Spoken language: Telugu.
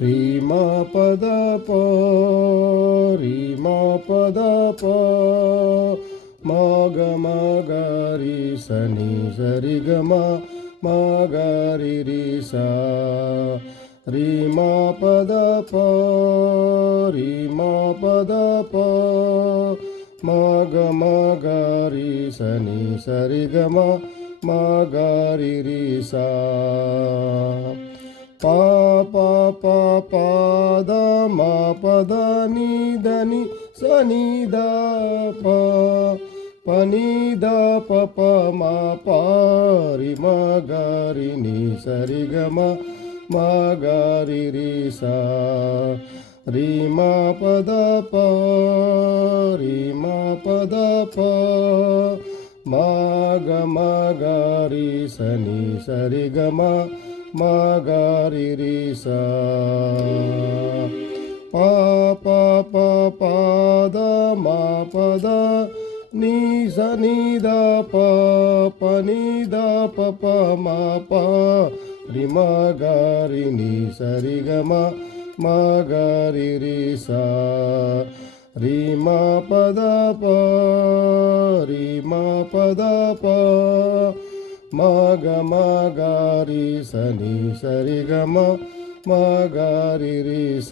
రీ మా పద ప రీ మా పద ప మా గ మా గ రి స ని స రి గ మా గ రి రి స రీ మా పద ప రీ మా పద ప మా గ రి స ని స రి గ మా గ రి రి స పా పా పా పాద మా పద ని ద ని స ని ద ప ప ని ద ప ప మా పా రి మా గ రి ని స రి గ మా గ రి రి స రీ మా పద ప రీ మా పద ప మా గ రి స ని స రి గ మా గ రి రి స పా పా పా పాద మా పద ని స ని ద ప ప ని ద ప ప మా ప రి మా గ రి ని స రి గ మా గ రి రి స రీ మా పద ప రీ మా పద ప మా గ రి స ని స రి గ మా గ రి రి స